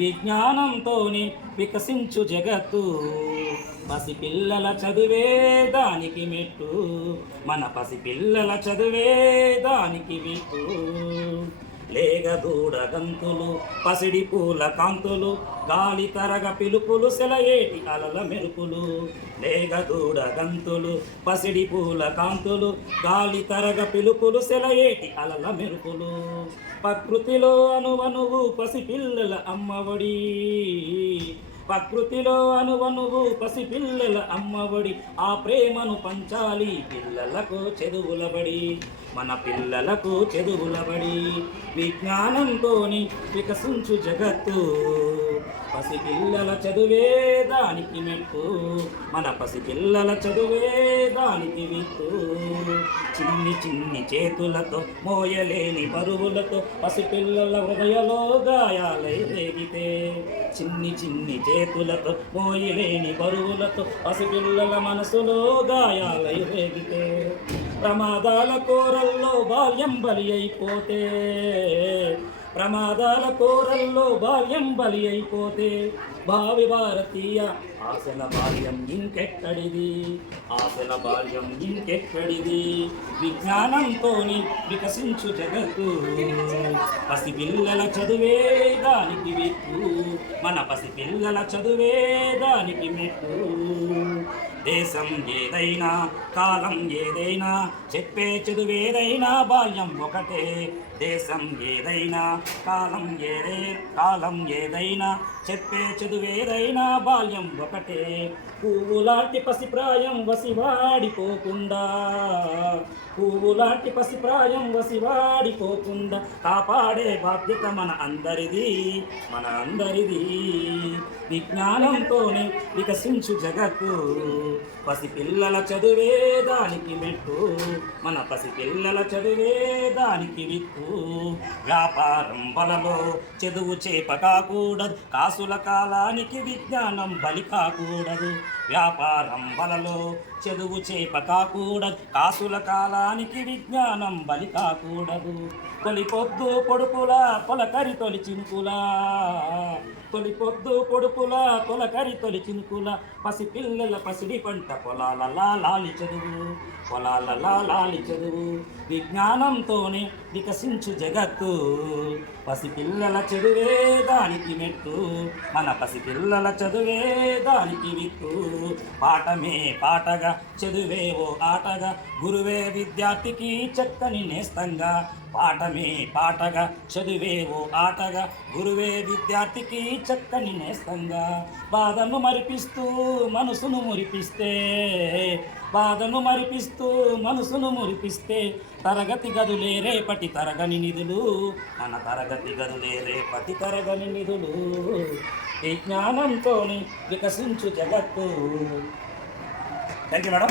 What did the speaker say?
విజ్ఞానంతోని వికసించు జగత్తు. పసిపిల్లల చదువే దానికి మెట్టు, మన పసిపిల్లల చదువే దానికి మెట్టు. లేగదూడ గంతులు పసిడి పూల కాంతులు, గాలి తరగ పిలుపులు సెలయేటి అలల మెరుపులు. లేగదూడ గంతులు పసిడి పూల కాంతులు, గాలి తరగ పిలుపులు సెలయేటి అలల మెరుపులు. ప్రకృతిలో అనువనువు పసిపిల్లల అమ్మఒడి, ప్రకృతిలో అనువనువు పసిపిల్లల అమ్మఒడి. ఆ ప్రేమను పంచాలి పిల్లలకు చదువులబడి, మన పిల్లలకు చదువులబడి. విజ్ఞానంతోని వికసించు జగత్తు, పసిపిల్లల చదువే దానికి మెట్టు, మన పసిపిల్లల చదువే దానికి విత్తు. చిన్ని చిన్ని చేతులతో మోయలేని బరువులతో పసిపిల్లల హృదయలో గాయాలై రేగితే, చిన్ని చిన్ని చేతులతో మోయలేని బరువులతో పసిపిల్లల మనసులో గాయాలై రేగితే, ప్రమాదాల కోరల్లో బాల్యం బలి అయిపోతే, ప్రమాదాల కోరల్లో బాల్యం బలి అయిపోతే, భావి భారతీయ ఆశల బాల్యం ఇంకెక్కడిది, ఆశల బాల్యం ఇంకెక్కడిది. విజ్ఞానంతోని వికసించు జగత్తు, పసిపిల్లల చదువే దానికి మెట్టు, మన పసిపిల్లల చదువే దానికి మెట్టు. దేశం ఏదైనా కాలం ఏదైనా చెప్పే చదువేదైనా బాల్యం ఒకటే. దేశం ఏదైనా కాలం ఏదైనా చెప్పే చదువేదైనా బాల్యం ఒకటే. పువ్వులాంటి పసిప్రాయం వసివాడిపోకుండా, పువ్వులాంటి పసిప్రాయం వసివాడిపోకుండా కాపాడే బాధ్యత మన అందరిది, మన అందరిది. విజ్ఞానంతోనే వికసించు జగత్తు, పసిపిల్లల చదువే దానికి మెట్టు, మన పసిపిల్లల చదువే దానికి విత్తు. వ్యాపారం వలలో చదువు చేప కాకూడదు, కాసుల కాలానికి విజ్ఞానం బలి కాకూడదు. వ్యాపారం వలలో చదువు చేప కాకూడదు, కాసుల కాలానికి విజ్ఞానం బలి కాకూడదు. తొలి పొద్దు పొడుపులా తొలకరి తొలి చినుకులా, తొలి పొద్దు పొడుపులా తొలకరి తొలి చినుకులా, పసిపిల్లల పసిడి పంట పొలాలలా లాలి చదువు, పొలాలలా లాలి చదువు. విజ్ఞానంతోనే వికసించు జగత్తు, పసిపిల్లల చదువే దానికి మెట్టు, మన పసిపిల్లల చదువే దానికి విత్తు. పాఠమే పాటగా చదువే ఓ ఆటగా, గురువే విద్యార్థికి చక్కని నేస్తంగా. పాఠమే పాటగా చదువే ఓ ఆటగా, గురువే విద్యార్థికి చక్కని నేస్తంగా. బాధను మరిపిస్తూ మనసును మురిపిస్తే, బాధను మరిపిస్తూ మనసును మురిపిస్తే, తరగతి గదులే రేపటి తరగని నిధులు, మన తరగతి గదులే రేపటి తరగని నిధులు. విజ్ఞానంతోని వికసించు జగత్తు. Thank you madam.